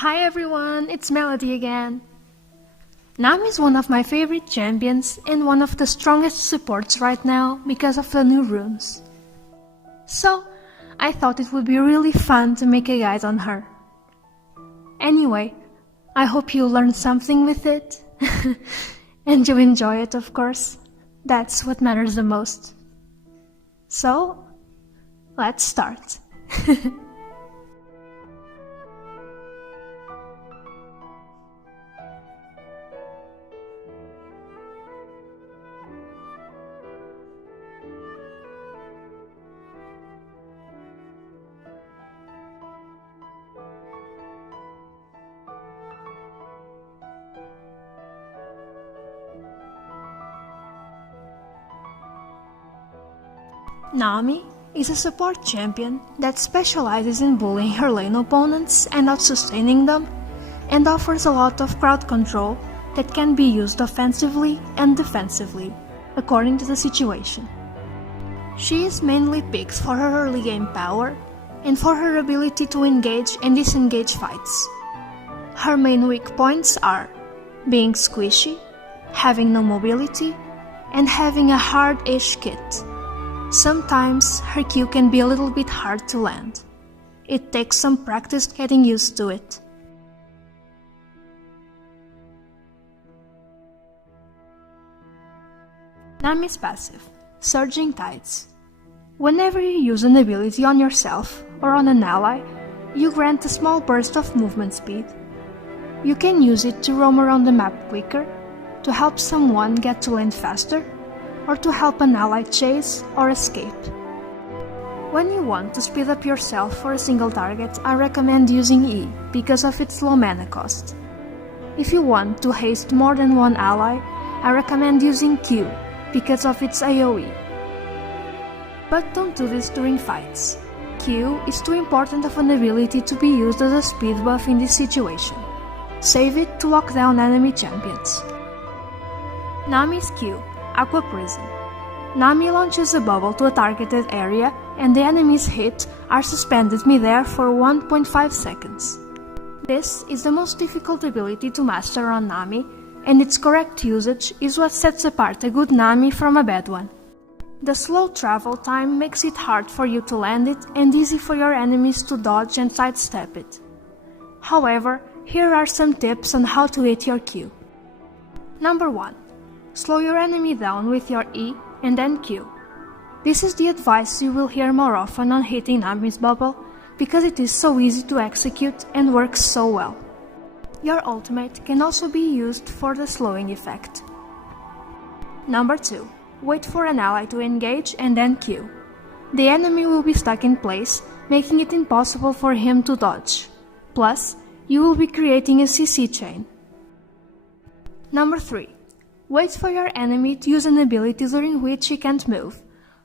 Hi everyone, it's Melody again. Nami is one of my favorite champions and one of the strongest supports right now because of the new runes. So, I thought it would be really fun to make a guide on her. Anyway, I hope you learned something with it. And you enjoy it, of course. That's what matters the most. So, let's start. Nami is a support champion that specializes in bullying her lane opponents and out-sustaining them, and offers a lot of crowd control that can be used offensively and defensively, according to the situation. She is mainly picked for her early game power and for her ability to engage and disengage fights. Her main weak points are being squishy, having no mobility, and having a hard-ish kit. Sometimes her Q can be a little bit hard to land. It takes some practice getting used to it. Nami's passive, Surging Tides. Whenever you use an ability on yourself or on an ally, you grant a small burst of movement speed. You can use it to roam around the map quicker, to help someone get to lane faster, or to help an ally chase or escape. When you want to speed up yourself for a single target, I recommend using E because of its low mana cost. If you want to haste more than one ally, I recommend using Q because of its AoE. But don't do this during fights. Q is too important of an ability to be used as a speed buff in this situation. Save it to lock down enemy champions. Nami's Q, Aqua Prison. Nami launches a bubble to a targeted area and the enemies hit are suspended midair for 1.5 seconds. This is the most difficult ability to master on Nami, and its correct usage is what sets apart a good Nami from a bad one. The slow travel time makes it hard for you to land it and easy for your enemies to dodge and sidestep it. However, here are some tips on how to hit your Q. Number 1. Slow your enemy down with your E and then Q. This is the advice you will hear more often on hitting Nami's bubble because it is so easy to execute and works so well. Your ultimate can also be used for the slowing effect. Number 2. Wait for an ally to engage and then Q. The enemy will be stuck in place, making it impossible for him to dodge. Plus, you will be creating a CC chain. Number 3. Wait for your enemy to use an ability during which he can't move,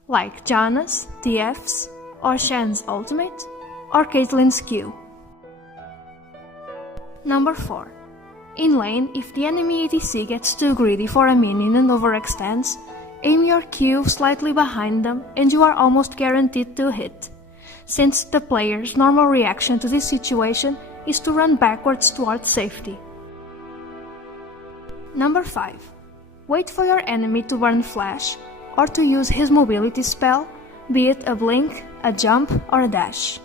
like Janna's, TF's, or Shen's ultimate, or Caitlyn's Q. Number 4. In lane, if the enemy ADC gets too greedy for a minion and overextends, aim your Q slightly behind them and you are almost guaranteed to hit, since the player's normal reaction to this situation is to run backwards towards safety. Number 5. Wait for your enemy to burn flash, or to use his mobility spell, be it a blink, a jump, or a dash.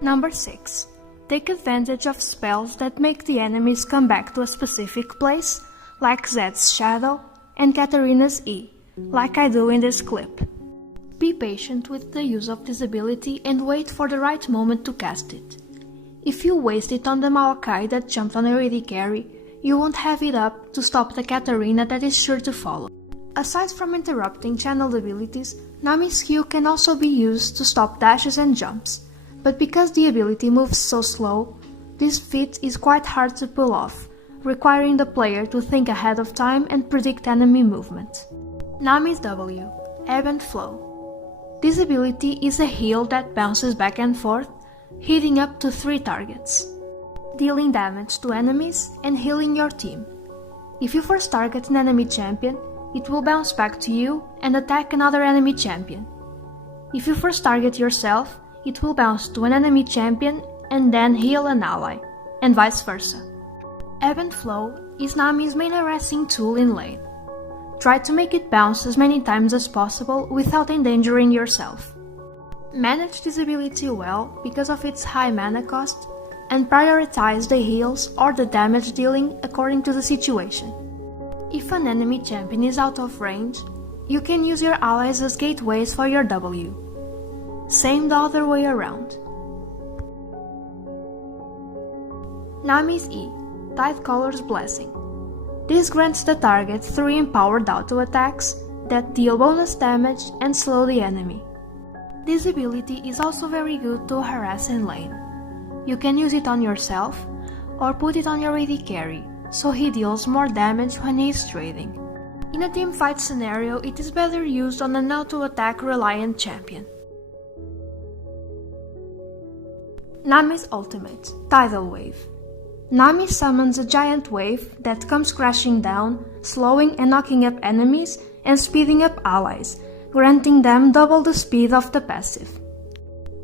Number 6. Take advantage of spells that make the enemies come back to a specific place, like Zed's Shadow and Katarina's E, like I do in this clip. Be patient with the use of this ability and wait for the right moment to cast it. If you waste it on the Maokai that jumped on a AD carry, you won't have it up to stop the Katarina that is sure to follow. Aside from interrupting channeled abilities, Nami's Q can also be used to stop dashes and jumps, but because the ability moves so slow, this feat is quite hard to pull off, requiring the player to think ahead of time and predict enemy movement. Nami's W, Ebb and Flow. This ability is a heal that bounces back and forth, hitting up to 3 targets, dealing damage to enemies and healing your team. If you first target an enemy champion, it will bounce back to you and attack another enemy champion. If you first target yourself, it will bounce to an enemy champion and then heal an ally, and vice versa. Ebb and Flow is Nami's main harassing tool in lane. Try to make it bounce as many times as possible without endangering yourself. Manage this ability well because of its high mana cost, and prioritize the heals or the damage dealing according to the situation. If an enemy champion is out of range, you can use your allies as gateways for your W. Same the other way around. Nami's E, Tidecaller's Blessing. This grants the target 3 empowered auto attacks that deal bonus damage and slow the enemy. This ability is also very good to harass in lane. You can use it on yourself or put it on your AD carry, so he deals more damage when he is trading. In a teamfight scenario, it is better used on an auto-attack reliant champion. Nami's ultimate, Tidal Wave. Nami summons a giant wave that comes crashing down, slowing and knocking up enemies and speeding up allies, granting them double the speed of the passive.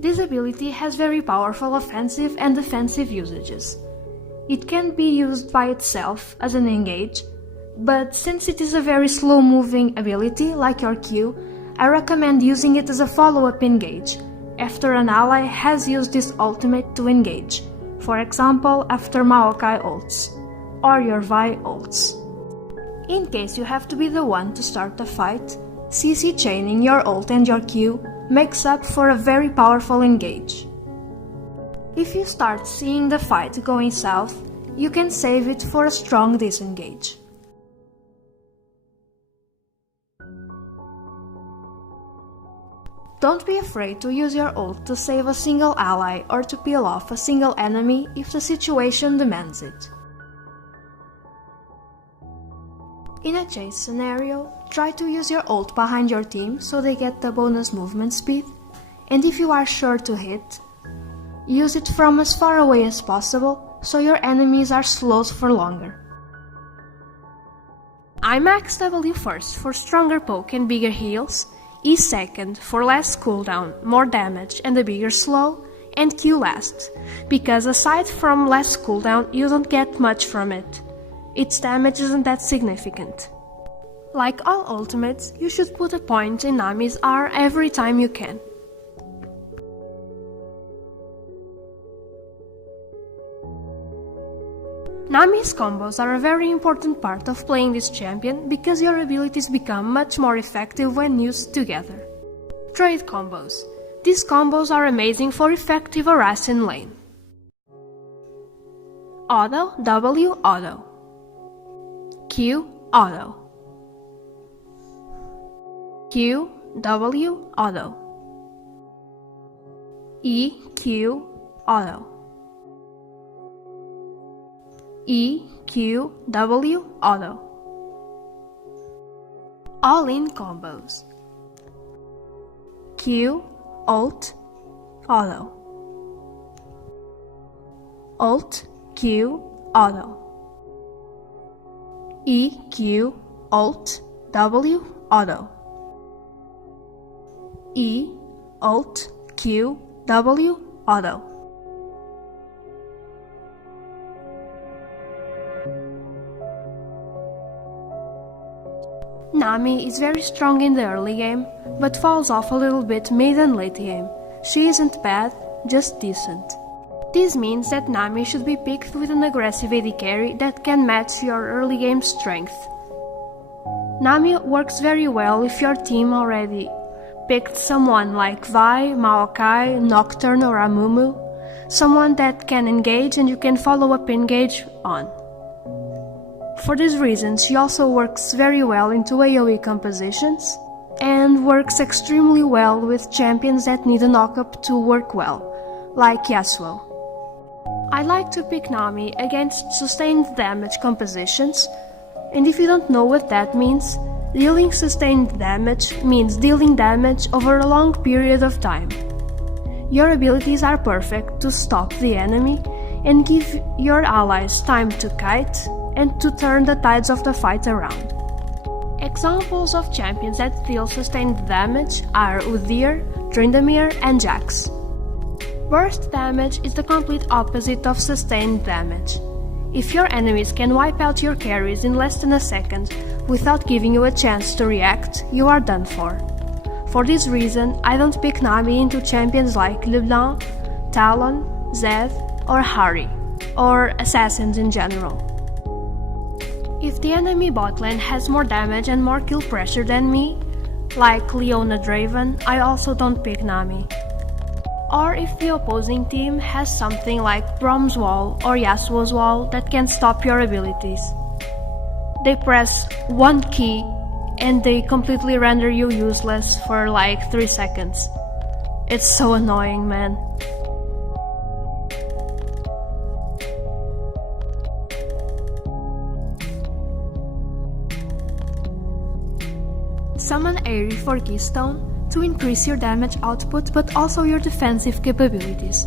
This ability has very powerful offensive and defensive usages. It can be used by itself as an engage, but since it is a very slow-moving ability like your Q, I recommend using it as a follow-up engage, after an ally has used this ultimate to engage, for example after Maokai ults, or your Vi ults. In case you have to be the one to start the fight, CC chaining your ult and your Q makes up for a very powerful engage. If you start seeing the fight going south, you can save it for a strong disengage. Don't be afraid to use your ult to save a single ally or to peel off a single enemy if the situation demands it. In a chase scenario, try to use your ult behind your team so they get the bonus movement speed, and if you are sure to hit, use it from as far away as possible so your enemies are slowed for longer. I max W first for stronger poke and bigger heals, E second for less cooldown, more damage and a bigger slow, and Q last, because aside from less cooldown you don't get much from it. Its damage isn't that significant. Like all ultimates, you should put a point in Nami's R every time you can. Nami's combos are a very important part of playing this champion because your abilities become much more effective when used together. Trade combos. These combos are amazing for effective harass in lane. Auto, W, auto. Q, auto. Q, W, auto. E, Q, auto. E, Q, W, auto. All-in combos. Q, Alt, auto. Alt, Q, auto. E, Q, Alt, W, auto. E, Alt, Q, W, auto. Nami is very strong in the early game, but falls off a little bit mid and late game. She isn't bad, just decent. This means that Nami should be picked with an aggressive AD carry that can match your early game strength. Nami works very well if your team already picked someone like Vi, Maokai, Nocturne or Amumu, someone that can engage and you can follow up engage on. For these reasons, she also works very well into AoE compositions, and works extremely well with champions that need a knockup to work well, like Yasuo. I like to pick Nami against sustained damage compositions, and if you don't know what that means, dealing sustained damage means dealing damage over a long period of time. Your abilities are perfect to stop the enemy and give your allies time to kite and to turn the tides of the fight around. Examples of champions that deal sustained damage are Udyr, Tryndamere and Jax. Burst damage is the complete opposite of sustained damage. If your enemies can wipe out your carries in less than a second without giving you a chance to react, you are done for. For this reason, I don't pick Nami into champions like LeBlanc, Talon, Zed, or Harry, or assassins in general. If the enemy bot lane has more damage and more kill pressure than me, like Leona Draven, I also don't pick Nami. Or if the opposing team has something like Brom's Wall or Yasuo's Wall that can stop your abilities. They press one key and they completely render you useless for like 3 seconds. It's so annoying, man. Summon Aerie for Keystone to increase your damage output but also your defensive capabilities.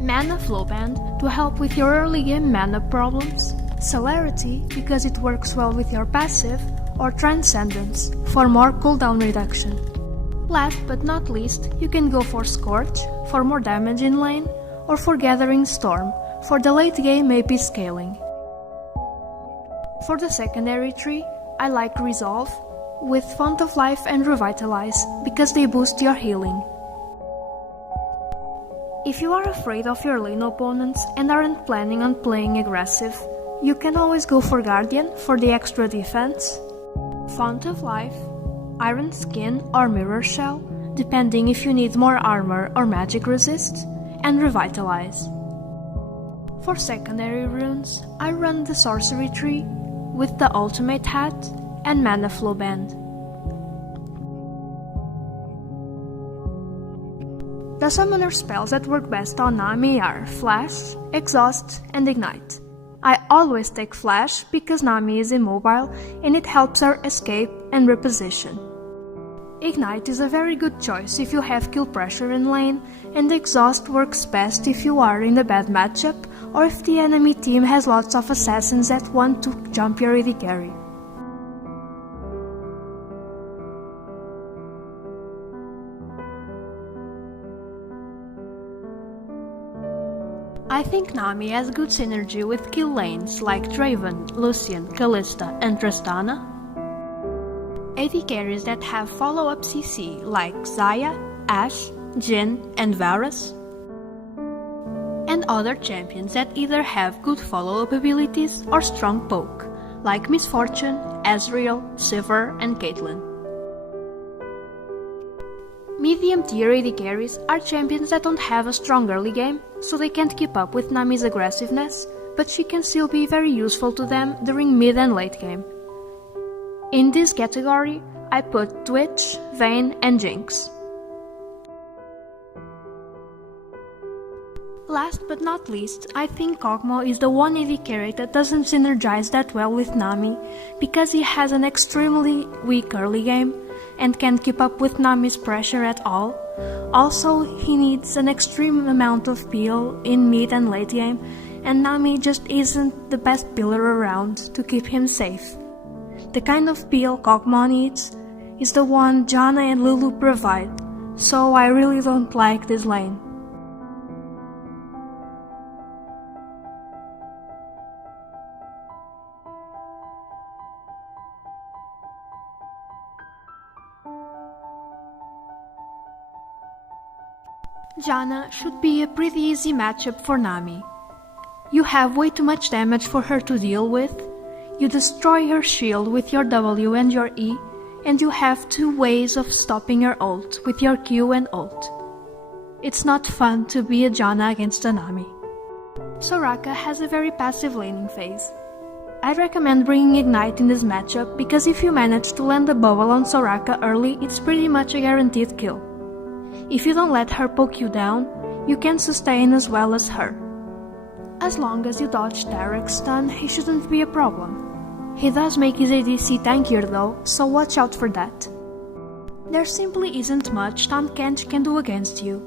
Mana Flow Band to help with your early game mana problems. Celerity because it works well with your passive, or Transcendence for more cooldown reduction. Last but not least, you can go for Scorch for more damage in lane, or for Gathering Storm for the late game AP scaling. For the secondary tree, I like Resolve with Font of Life and Revitalize because they boost your healing. If you are afraid of your lane opponents and aren't planning on playing aggressive, you can always go for Guardian for the extra defense, Font of Life, Iron Skin or Mirror Shell, depending if you need more armor or magic resist, and Revitalize. For secondary runes, I run the Sorcery Tree with the Ultimate Hat and Mana Flow Band. The summoner spells that work best on Nami are Flash, Exhaust, and Ignite. I always take Flash because Nami is immobile and it helps her escape and reposition. Ignite is a very good choice if you have kill pressure in lane, and Exhaust works best if you are in a bad matchup or if the enemy team has lots of assassins that want to jump your AD carry. I think Nami has good synergy with kill lanes like Draven, Lucian, Kalista, and Tristana. AD carries that have follow-up CC like Xayah, Ashe, Jhin, and Varus. And other champions that either have good follow-up abilities or strong poke, like Miss Fortune, Ezreal, Sivir, and Caitlyn. Medium tier AD carries are champions that don't have a strong early game, so they can't keep up with Nami's aggressiveness, but she can still be very useful to them during mid and late game. In this category, I put Twitch, Vayne, and Jinx. Last but not least, I think Kog'Maw is the one AD carry that doesn't synergize that well with Nami, because he has an extremely weak early game and can't keep up with Nami's pressure at all. Also, he needs an extreme amount of peel in mid and late game, and Nami just isn't the best pillar around to keep him safe. The kind of peel Kog'Maw needs is the one Janna and Lulu provide, so I really don't like this lane. Janna should be a pretty easy matchup for Nami. You have way too much damage for her to deal with, you destroy her shield with your W and your E, and you have 2 ways of stopping her ult with your Q and ult. It's not fun to be a Janna against a Nami. Soraka has a very passive laning phase. I recommend bringing Ignite in this matchup because if you manage to land a bubble on Soraka early, it's pretty much a guaranteed kill. If you don't let her poke you down, you can sustain as well as her. As long as you dodge Tarek's stun, he shouldn't be a problem. He does make his ADC tankier though, so watch out for that. There simply isn't much Tahm Kench can do against you.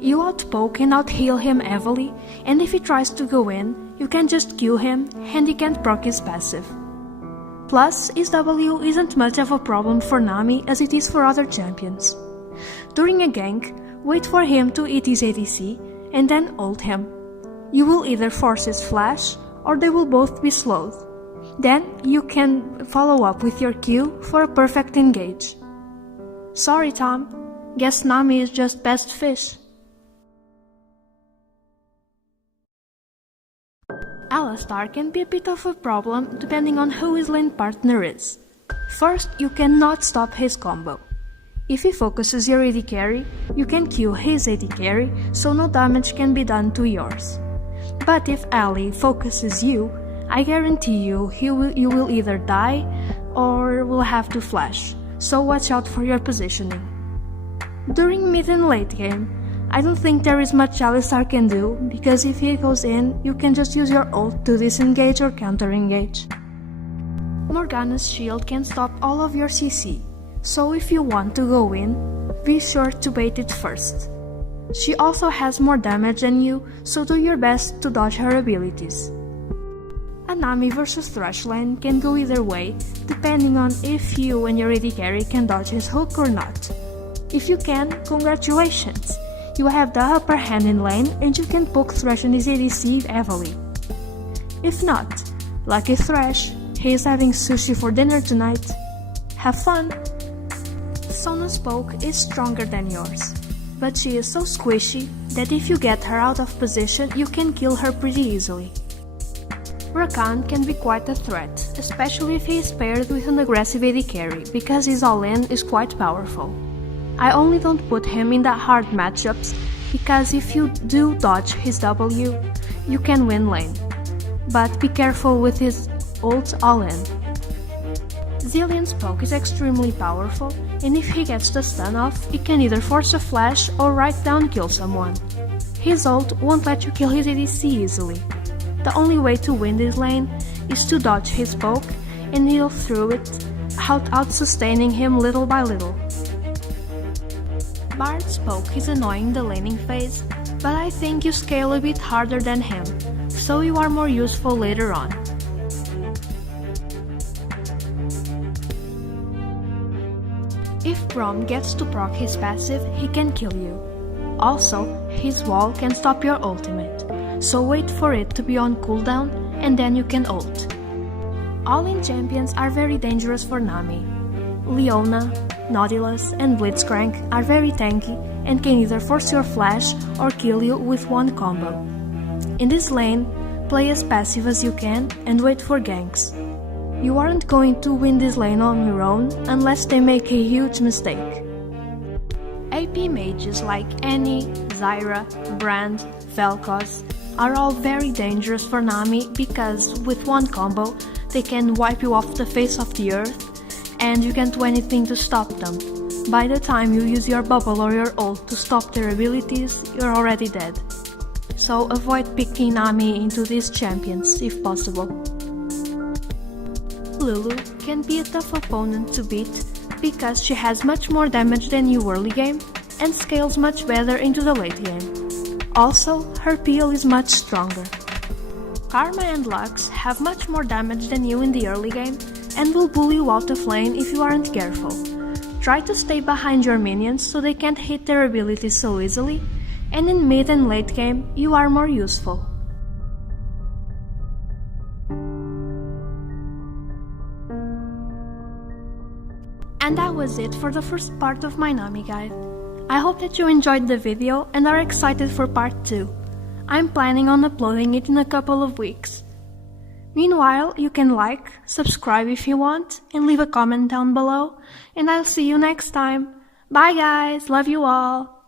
You outpoke and outheal him heavily, and if he tries to go in, you can just Q him and he can't proc his passive. Plus, his W isn't much of a problem for Nami as it is for other champions. During a gank, wait for him to eat his ADC, and then ult him. You will either force his flash or they will both be slowed. Then you can follow up with your Q for a perfect engage. Sorry Tom, guess Nami is just best fish. Alistar can be a bit of a problem depending on who his lane partner is. First, you cannot stop his combo. If he focuses your AD carry, you can Q his AD carry so no damage can be done to yours. But if Ali focuses you, I guarantee you you will either die or will have to flash, so watch out for your positioning. During mid and late game, I don't think there is much Alistar can do, because if he goes in, you can just use your ult to disengage or counter-engage. Morgana's shield can stop all of your CC, so if you want to go in, be sure to bait it first. She also has more damage than you, so do your best to dodge her abilities. A Nami vs Thresh lane can go either way, depending on if you and your AD carry can dodge his hook or not. If you can, congratulations! You have the upper hand in lane and you can poke Thresh and his ADC heavily. If not, lucky Thresh, he is having sushi for dinner tonight. Have fun! Sona's poke is stronger than yours, but she is so squishy that if you get her out of position, you can kill her pretty easily. Rakan can be quite a threat, especially if he is paired with an aggressive AD carry, because his all-in is quite powerful. I only don't put him in the hard matchups, because if you do dodge his W, you can win lane. But be careful with his ult all-in. Zillion's poke is extremely powerful, and if he gets the stun off, he can either force a flash or right down kill someone. His ult won't let you kill his ADC easily. The only way to win this lane is to dodge his poke and heal through it, out-sustaining him little by little. Bard's poke is annoying the laning phase, but I think you scale a bit harder than him, so you are more useful later on. If Braum gets to proc his passive, he can kill you. Also, his wall can stop your ultimate, so wait for it to be on cooldown and then you can ult. All-in champions are very dangerous for Nami. Leona, Nautilus and Blitzcrank are very tanky and can either force your flash or kill you with one combo. In this lane, play as passive as you can and wait for ganks. You aren't going to win this lane on your own unless they make a huge mistake. AP mages like Annie, Zyra, Brand, Vel'Koz are all very dangerous for Nami because with one combo they can wipe you off the face of the earth and you can't do anything to stop them. By the time you use your bubble or your ult to stop their abilities, you're already dead. So avoid picking Nami into these champions if possible. Lulu can be a tough opponent to beat because she has much more damage than you early game and scales much better into the late game. Also, her peel is much stronger. Karma and Lux have much more damage than you in the early game and will bully you out of lane if you aren't careful. Try to stay behind your minions so they can't hit their abilities so easily, and in mid and late game you are more useful. And that was it for the first part of my Nami guide. I hope that you enjoyed the video and are excited for part 2. I'm planning on uploading it in a couple of weeks. Meanwhile, you can like, subscribe if you want, and leave a comment down below, and I'll see you next time. Bye guys, love you all!